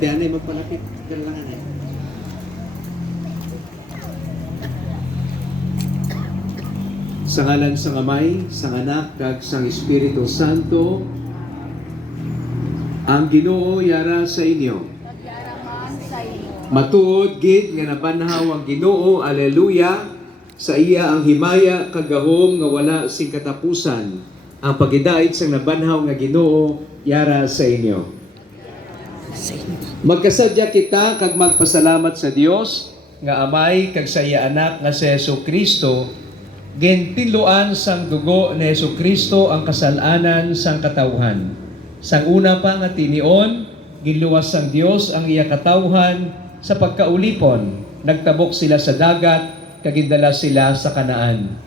Hindi, yung magpalapit. Ganun lang ano eh. Sa ngalan sa Amay, sa Anak, kag sa Espiritu Santo, ang Ginoo yara sa inyo. Matuod gid nga nabanhaw ang Ginoo, aleluya. Sa iya ang himaya kagahom nga wala sing katapusan. Ang pagidait sang nabanhaw nga Ginoo yara sa inyo. Magkasadya kita kag magpasalamat sa Dios nga amay kag sa iya anak nga si Yesu Kristo gentiluan sang dugo ni Yesu Kristo ang kasalanan sang katawhan. Sang una pa nga tinion, giluwas sang Dios ang iya katawhan sa pagkaulipon. Nagtabok sila sa dagat, kagindala sila sa kanaan.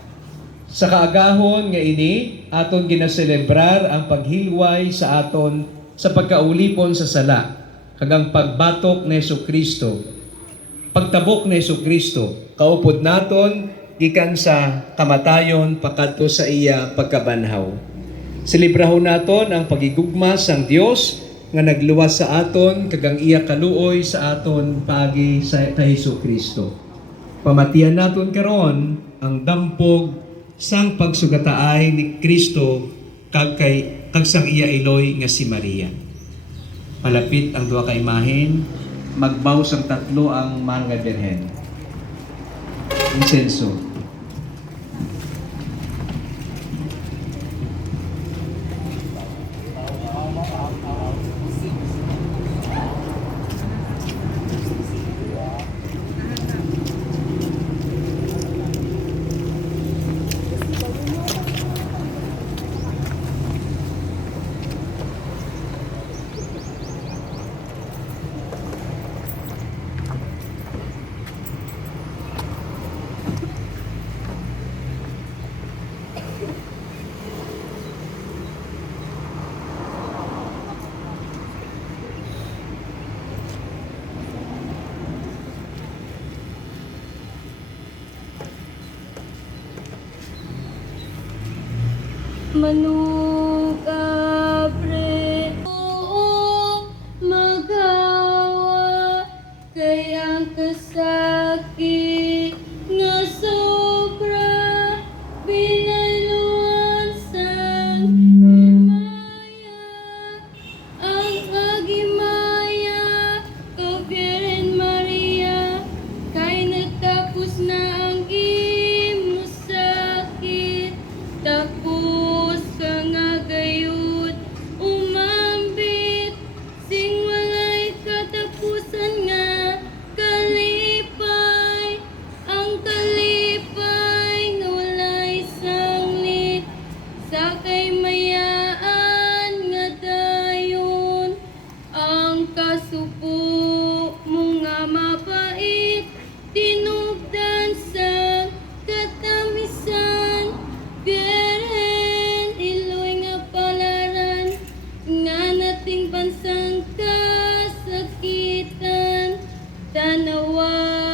Sa kaagahon nga ini, aton ginaselebrar ang paghilway sa aton sa pagkaulipon sa sala, kagang pagbatok ni Yesu Kristo. Pagtabok ni Yesu Kristo, kaupod naton gikan sa kamatayon pakadto sa iya pagkabanhaw. Selebrahon naton ang pagigugma sang Dios nga nagluwas sa aton kagang iya kaluoy sa aton pagi sa kay Hesus Kristo. Pamatian naton karon ang dampog sang pagsugataay ni Kristo kag kay kag sang iya iloy nga si Maria. Palapit ang duha ka imahen, magbaw sang tatlo ang mahal nga birhen. Insenso. Manukabre تنوّر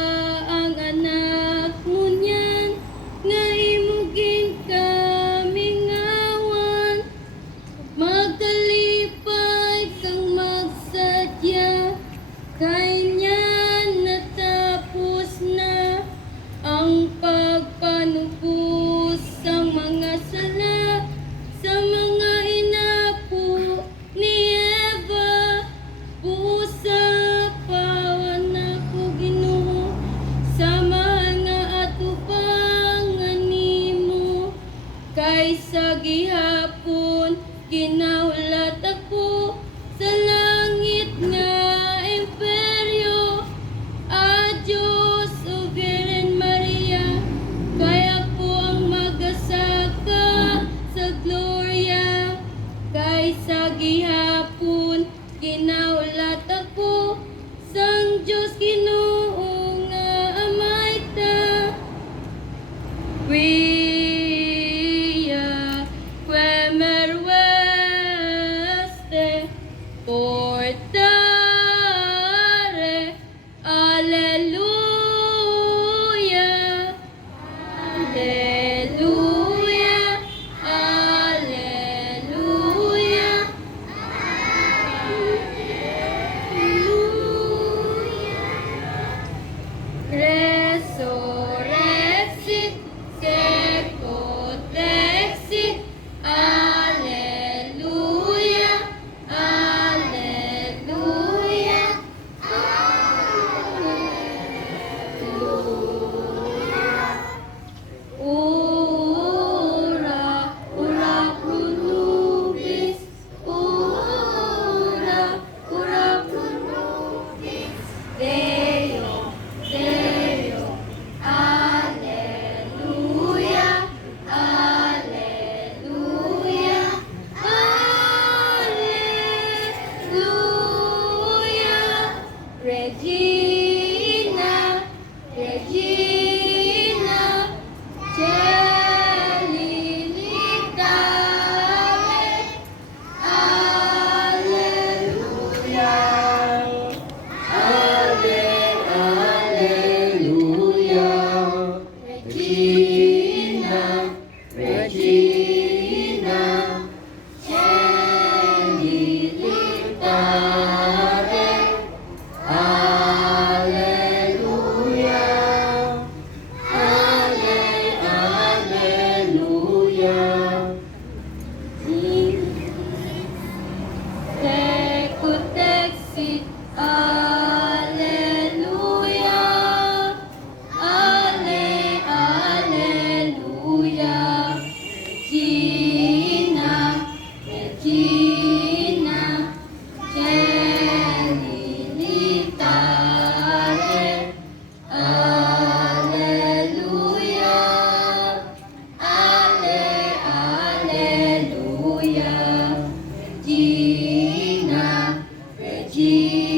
Jesus.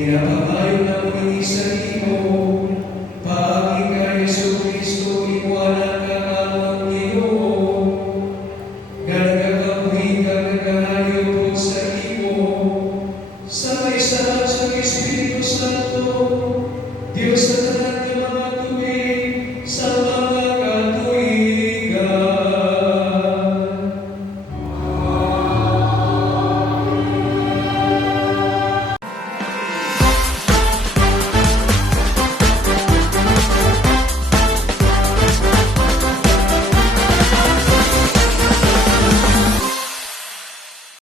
Kinapatayo ng pangisari mo, pag ikaw